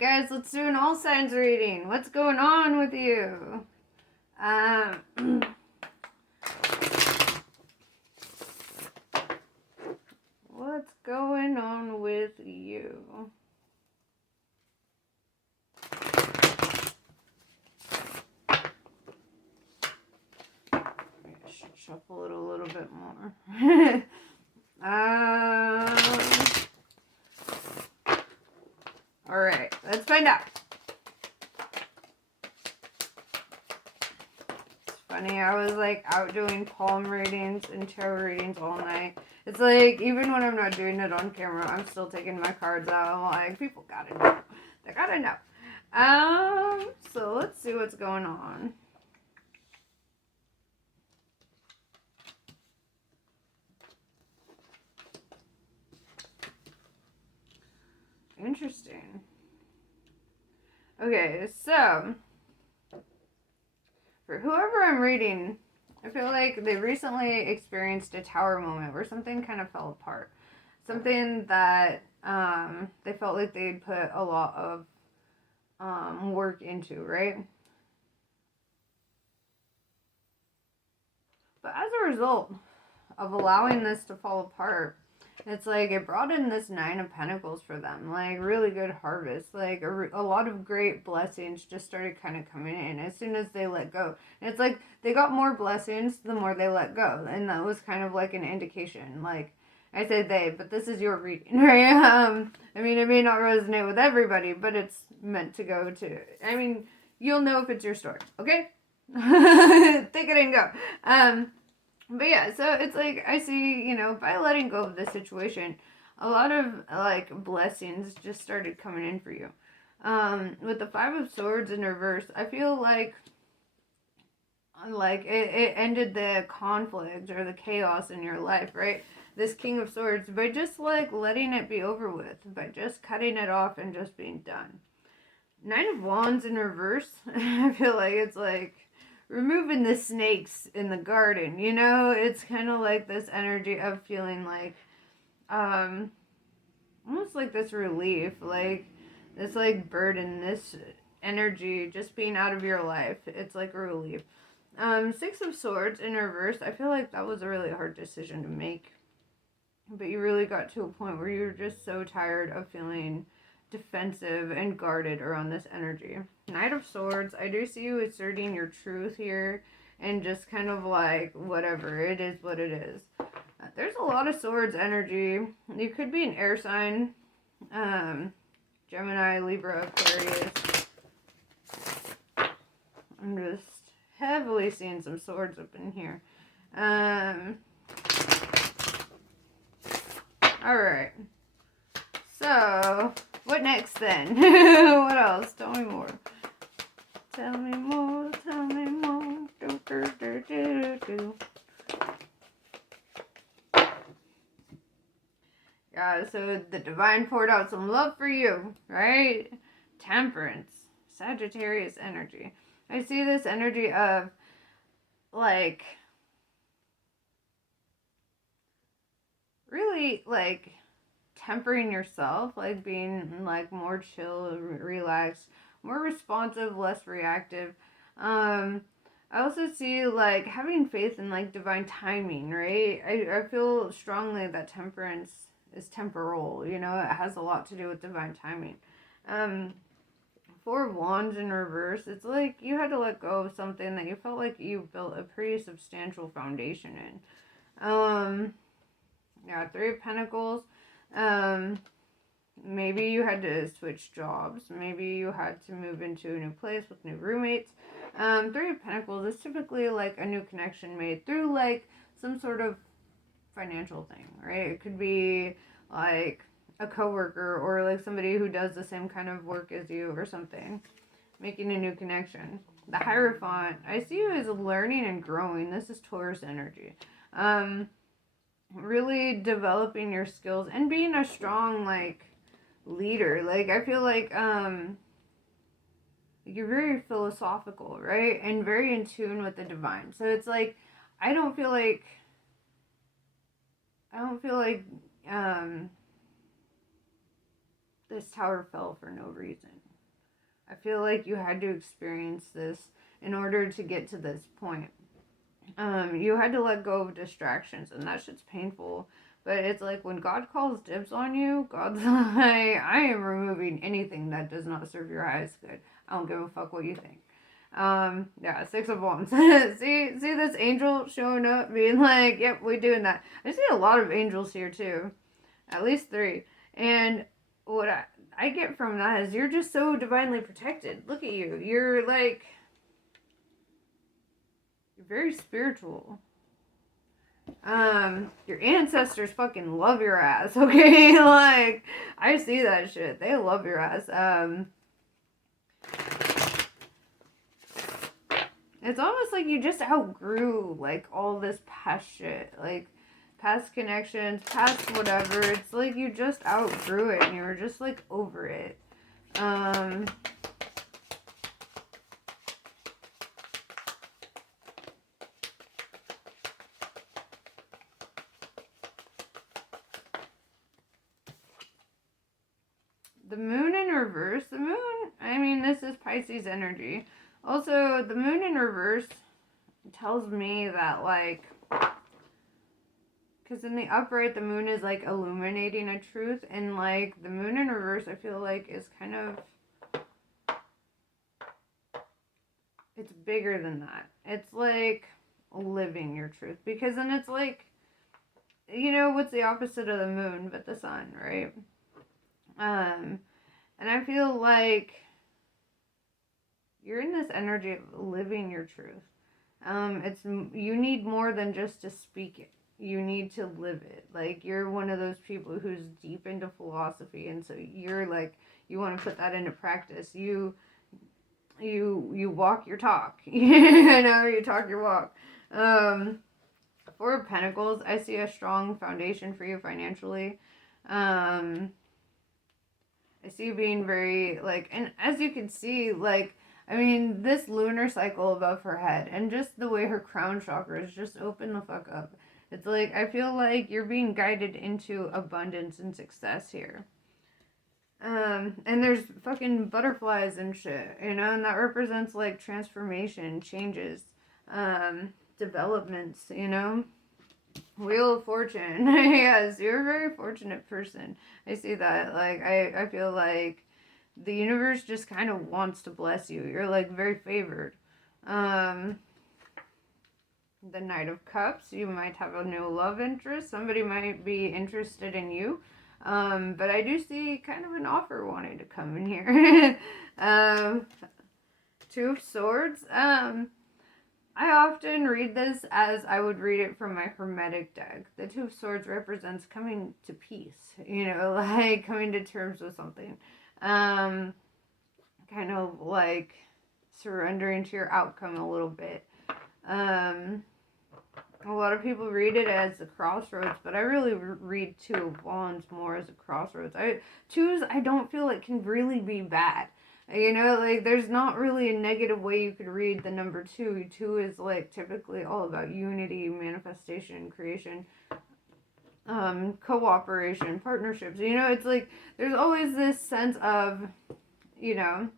Alright guys, let's do an all signs reading. What's going on with you? What's going on with you? I should shuffle it a little bit more. Alright, let's find out. It's funny, I was like out doing palm readings and tarot readings all night. It's like, even when I'm not doing it on camera, I'm still taking my cards out. I'm like, people gotta know. They gotta know. So let's see what's going on. Interesting. Okay, so for whoever I'm reading, I feel like they recently experienced a tower moment where something kind of fell apart. Something that they felt like they'd put a lot of work into, right? But as a result of allowing this to fall apart, it's like it brought in this Nine of Pentacles for them, like really good harvest, like a lot of great blessings just started kind of coming in as soon as they let go. And it's like they got more blessings the more they let go, and that was kind of like an indication. Like I said they, but this is your reading, right? I mean, it may not resonate with everybody, but it's meant to go to. I mean, you'll know if it's your story, okay? Take it and go. But yeah, so it's like, I see, you know, by letting go of this situation, a lot of, like, blessings just started coming in for you. With the Five of Swords in reverse, I feel like it ended the conflict or the chaos in your life, right? This King of Swords, by just, like, letting it be over with, by just cutting it off and just being done. Nine of Wands in reverse, I feel like it's like removing the snakes in the garden, you know? It's kind of like this energy of feeling like, almost like this relief, like this like burden, this energy just being out of your life. It's like a relief. Six of Swords in reverse, I feel like that was a really hard decision to make. But you really got to a point where you were just so tired of feeling defensive and guarded around this energy. Knight of Swords, I do see you asserting your truth here and just kind of like, whatever, it is what it is. There's a lot of Swords energy. You could be an air sign. Gemini, Libra, Aquarius. I'm just heavily seeing some swords up in here. Alright. So, what next then? What else? Tell me more. Tell me more, tell me more. Do, do, do, do, do. Yeah, so the divine poured out some love for you, right? Temperance. Sagittarius energy. I see this energy of, like, really, like, tempering yourself, like being like more chill, relaxed, more responsive, less reactive. I also see like having faith in like divine timing, right? I feel strongly that temperance is temporal, you know, it has a lot to do with divine timing. Four of Wands in reverse, it's like you had to let go of something that you felt like you built a pretty substantial foundation in. Yeah, Three of Pentacles. Maybe you had to switch jobs. Maybe you had to move into a new place with new roommates. Three of Pentacles is typically like a new connection made through like some sort of financial thing, right? It could be like a coworker or like somebody who does the same kind of work as you or something. Making a new connection. The Hierophant, I see you as learning and growing. This is Taurus energy. Really developing your skills and being a strong like leader. Like I feel like you're very philosophical, right? And very in tune with the divine. So it's like I don't feel like this tower fell for no reason. I feel like you had to experience this in order to get to this point. You had to let go of distractions, and that shit's painful. But it's like when God calls dibs on you, God's like, I am removing anything that does not serve your highest good. I don't give a fuck what you think. Yeah, 6 of Wands. see this angel showing up, being like, yep, we doing that. I see a lot of angels here too, at least 3. And what I get from that is you're just so divinely protected. Look at you. You're like, you're very spiritual. Your ancestors fucking love your ass, okay? Like, I see that shit. They love your ass. It's almost like you just outgrew, like, all this past shit. Like, past connections, past whatever. It's like you just outgrew it and you were just, like, over it. The moon in reverse. The moon, I mean, this is Pisces energy. Also, the moon in reverse tells me that, like, because in the upright, the moon is, like, illuminating a truth. And, like, the moon in reverse, I feel like, is kind of, it's bigger than that. It's, like, living your truth. Because then it's, like, you know, what's the opposite of the moon but the sun, right? And I feel like you're in this energy of living your truth. It's, you need more than just to speak it. You need to live it. Like, you're one of those people who's deep into philosophy, and so you're like, you want to put that into practice. You walk your talk. You know, you talk your walk. 4 of Pentacles, I see a strong foundation for you financially. I see you being very, like, and as you can see, like, I mean, this lunar cycle above her head and just the way her crown chakra is just open the fuck up. It's like, I feel like you're being guided into abundance and success here. And there's fucking butterflies and shit, you know, and that represents, like, transformation, changes, developments, you know. Wheel of Fortune. Yes, you're a very fortunate person. I see that. Like, I feel like the universe just kind of wants to bless you. You're, like, very favored. The Knight of Cups. You might have a new love interest. Somebody might be interested in you. But I do see kind of an offer wanting to come in here. 2 of Swords. I often read this as I would read it from my Hermetic deck. The 2 of Swords represents coming to peace, you know, like coming to terms with something. Kind of like surrendering to your outcome a little bit. A lot of people read it as a crossroads, but I really read 2 of Wands more as a crossroads. 2s, I don't feel like can really be bad. You know, like, there's not really a negative way you could read the number 2. 2 is, like, typically all about unity, manifestation, creation, cooperation, partnerships. You know, it's like, there's always this sense of, you know,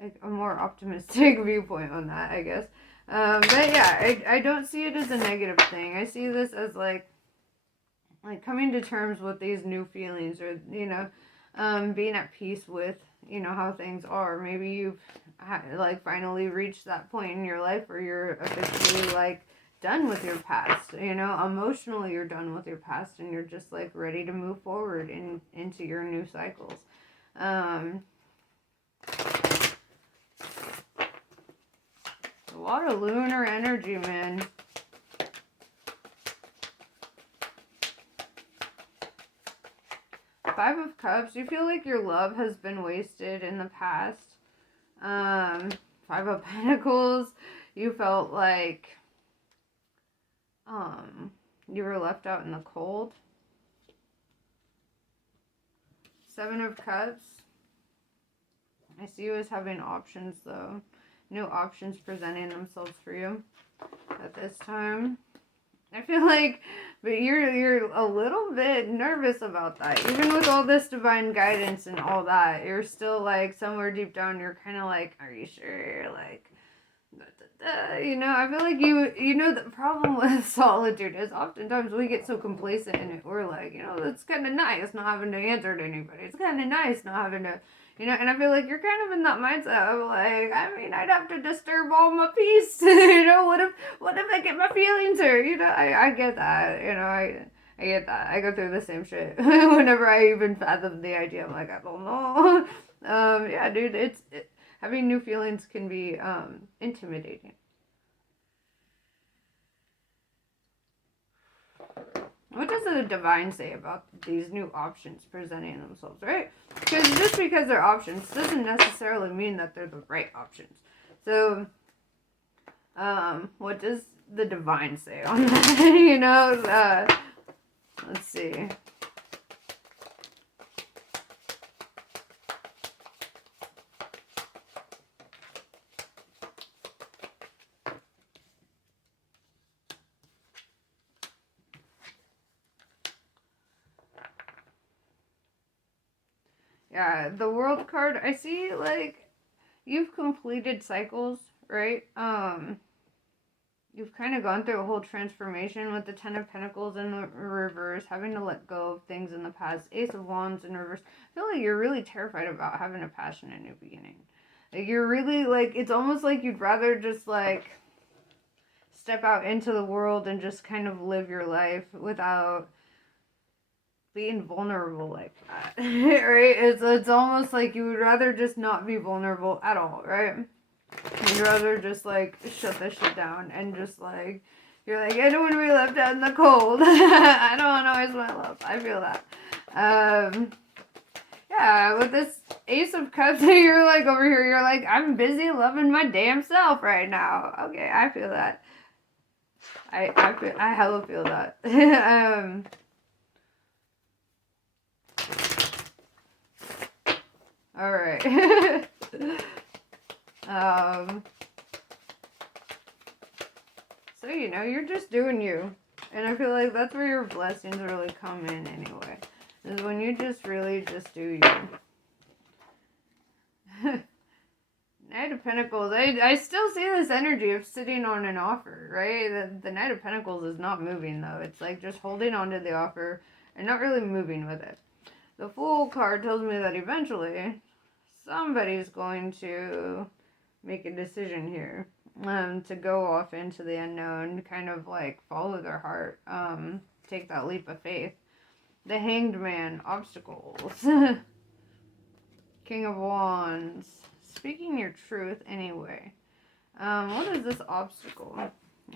like, a more optimistic viewpoint on that, I guess. But yeah, I don't see it as a negative thing. I see this as, like coming to terms with these new feelings, or, you know, being at peace with, you know, how things are. Maybe you've, like, finally reached that point in your life where you're officially, like, done with your past, you know, emotionally you're done with your past, and you're just, like, ready to move forward into your new cycles. A lot of lunar energy, man. Five of Cups, you feel like your love has been wasted in the past. 5 of Pentacles, you felt like you were left out in the cold. 7 of Cups, I see you as having options, though. New options presenting themselves for you at this time. I feel like, but you're a little bit nervous about that. Even with all this divine guidance and all that, you're still like somewhere deep down. You're kind of like, are you sure? Like, I feel like the problem with solitude is oftentimes we get so complacent in it. We're like, it's kind of nice not having to answer to anybody. It's kind of nice not having to, and I feel like you're kind of in that mindset of like, I mean, I'd have to disturb all my peace. What if I get my feelings hurt? I get that. I get that. I go through the same shit whenever I even fathom the idea. I'm like, I don't know. Yeah, dude, having new feelings can be intimidating. What does the divine say about these new options presenting themselves, right? Because they're options doesn't necessarily mean that they're the right options. So, what does the divine say on that? Let's see. Yeah, the world card, I see like you've completed cycles, right? You've kind of gone through a whole transformation with the Ten of Pentacles in the reverse, having to let go of things in the past. Ace of Wands in reverse. I feel like you're really terrified about having a passionate new beginning. Like you're really like, it's almost like you'd rather just like step out into the world and just kind of live your life without being vulnerable like that, right? It's almost like you would rather just not be vulnerable at all, right? You'd rather just like shut this shit down and just like you're like, I don't want to be left out in the cold. I don't want to always my love. I feel that. Yeah, with this Ace of Cups, you're like over here. You're like, I'm busy loving my damn self right now. Okay, I feel that. I hella feel that. All right. So you're just doing you, and I feel like that's where your blessings really come in anyway. Is when you just really just do you. Knight of Pentacles. I still see this energy of sitting on an offer, right? The Knight of Pentacles is not moving though. It's like just holding on to the offer and not really moving with it. The Fool card tells me that eventually somebody's going to make a decision here, to go off into the unknown, kind of like follow their heart, take that leap of faith. The Hanged Man, obstacles. King of Wands, speaking your truth anyway. What is this obstacle? I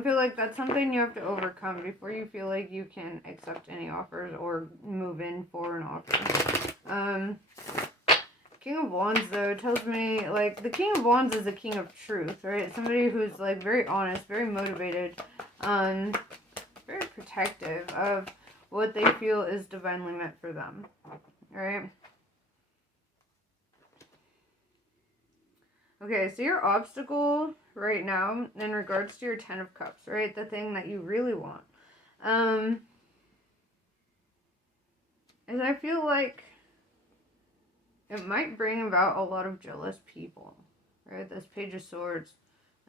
feel like that's something you have to overcome before you feel like you can accept any offers or move in for an offer. King of Wands, though, tells me, like, the King of Wands is the king of truth, right? Somebody who's, like, very honest, very motivated, very protective of what they feel is divinely meant for them, right? Okay, so your obstacle right now, in regards to your Ten of Cups, right? The thing that you really want, is I feel like it might bring about a lot of jealous people, right? This Page of Swords,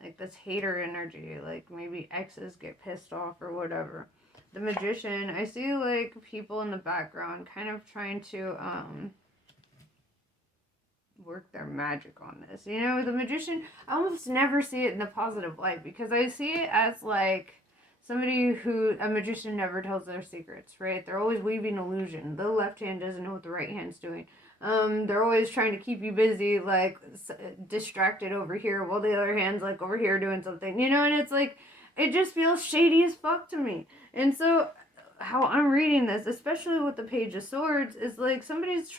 like this hater energy, like maybe exes get pissed off or whatever. The Magician, I see like people in the background kind of trying to work their magic on this. The Magician, I almost never see it in the positive light because I see it as like somebody a magician never tells their secrets, right? They're always weaving illusion. The left hand doesn't know what the right hand's doing. They're always trying to keep you busy, like distracted over here while the other hand's like over here doing something, and it's like, it just feels shady as fuck to me. And so how I'm reading this, especially with the Page of Swords, is like somebody's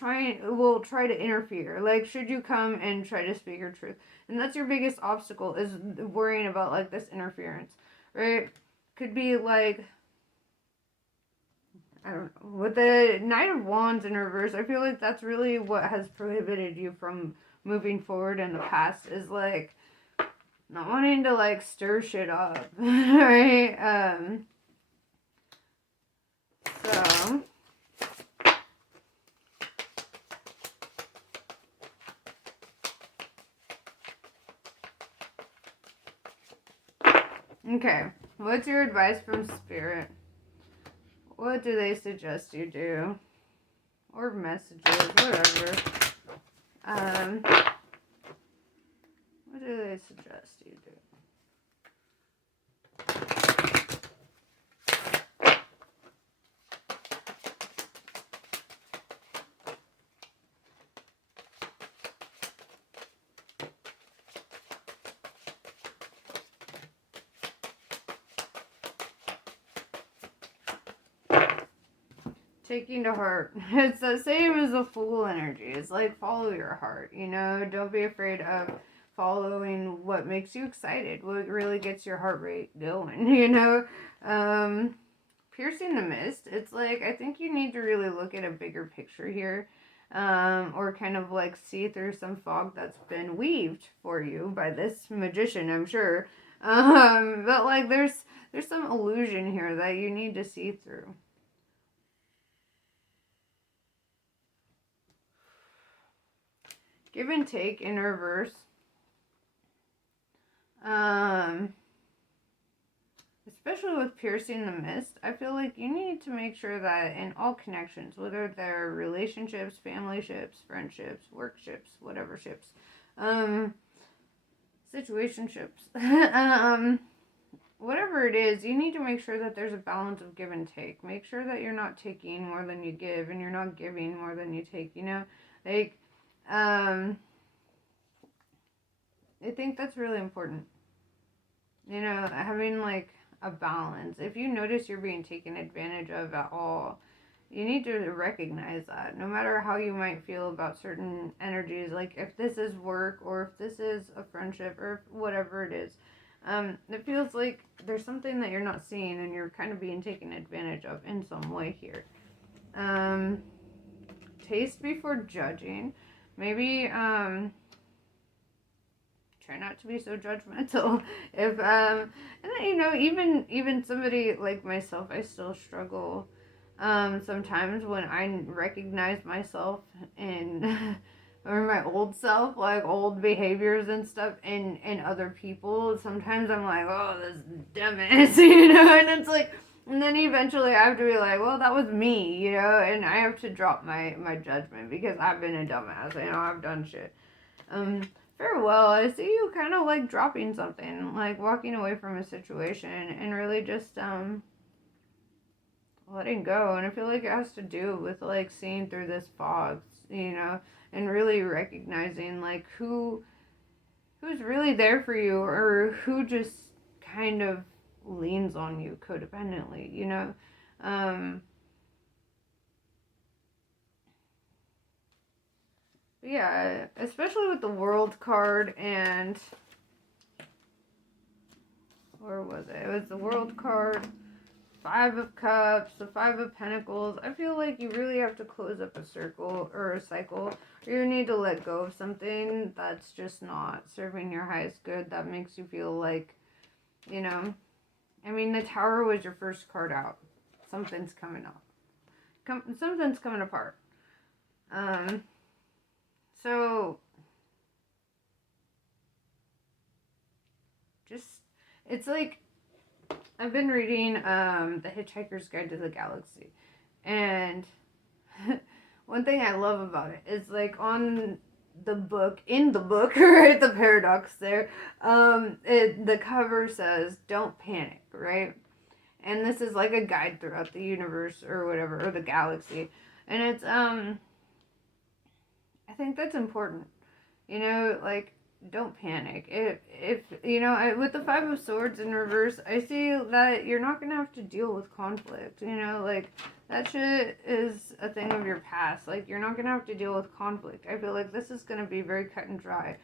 will try to interfere. Like, should you come and try to speak your truth? And that's your biggest obstacle, is worrying about like this interference, right? Could be like, I don't know. With the Knight of Wands in reverse, I feel like that's really what has prohibited you from moving forward in the past, is like not wanting to like stir shit up, right? So, okay, what's your advice from Spirit? What do they suggest you do? Or messages, whatever. What do they suggest you do? Taking to heart. It's the same as a Fool energy. It's like follow your heart, you know? Don't be afraid of following what makes you excited, what really gets your heart rate going, you know? Piercing the mist, it's like, I think you need to really look at a bigger picture here. Or kind of like see through some fog that's been weaved for you by this magician, I'm sure. But like there's some illusion here that you need to see through. Give and take in reverse. Especially with piercing the mist, I feel like you need to make sure that in all connections, whether they're relationships, family ships, friendships, work ships, whatever ships, situationships, whatever it is, you need to make sure that there's a balance of give and take. Make sure that you're not taking more than you give and you're not giving more than you take, you know? Like, I think that's really important. You know, having like a balance. If you notice you're being taken advantage of at all, you need to recognize that. No matter how you might feel about certain energies, like if this is work or if this is a friendship or whatever it is, it feels like there's something that you're not seeing and you're kind of being taken advantage of in some way here. Taste before judging. Maybe, try not to be so judgmental. If and then, you know, even somebody like myself, I still struggle sometimes when I recognize myself in or my old self, like old behaviors and stuff in other people. Sometimes I'm like, oh, this dumbass, you know, and it's like, and then eventually I have to be like, well, that was me, you know, and I have to drop my judgment because I've been a dumbass, you know, I've done shit. Farewell, I see you kind of like dropping something, like walking away from a situation and really just letting go. And I feel like it has to do with like seeing through this fog, you know, and really recognizing like who's really there for you or who just kind of leans on you codependently, you know. Yeah, especially with the World card and where was it? It was the World card, Five of Cups, the Five of Pentacles. I feel like you really have to close up a circle or a cycle. Or you need to let go of something that's just not serving your highest good. That makes you feel like, you know, I mean, the Tower was your first card out. Something's coming up. Something's coming apart. So just, it's like, I've been reading The Hitchhiker's Guide to the Galaxy. And one thing I love about it is like on in the book, right? The paradox there. The cover says, "Don't panic," right? And this is like a guide throughout the universe or whatever, or the galaxy. And it's I think that's important. You know, like don't panic. If you know, with the Five of Swords in reverse, I see that you're not gonna have to deal with conflict. You know, like that shit is a thing of your past. Like you're not gonna have to deal with conflict. I feel like this is gonna be very cut and dry.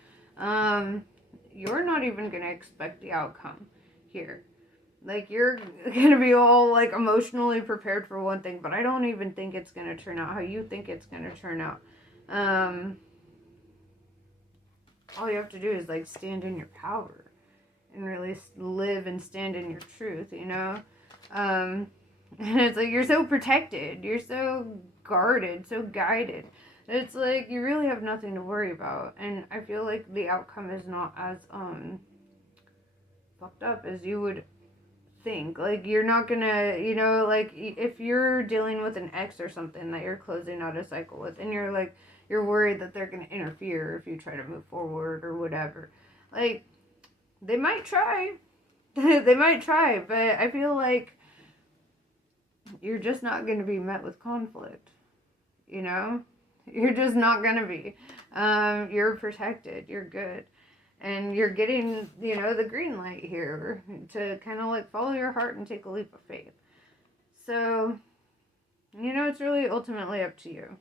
You're not even gonna expect the outcome here. Like you're gonna be all like emotionally prepared for one thing, but I don't even think it's gonna turn out how you think it's gonna turn out. All you have to do is like stand in your power and really live and stand in your truth, you know. And it's like you're so protected, you're so guarded, so guided. It's like you really have nothing to worry about. And I feel like the outcome is not as fucked up as you would think. Like you're not gonna, like if you're dealing with an ex or something that you're closing out a cycle with, and you're like you're worried that they're gonna interfere if you try to move forward or whatever. Like they might try. They might try, but I feel like you're just not going to be met with conflict. You're just not going to be. You're protected. You're good. And you're getting, the green light here to kind of like follow your heart and take a leap of faith. So, it's really ultimately up to you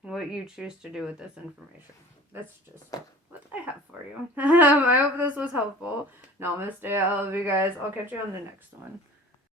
what you choose to do with this information. That's just what I have for you. I hope this was helpful. Namaste. I love you guys. I'll catch you on the next one.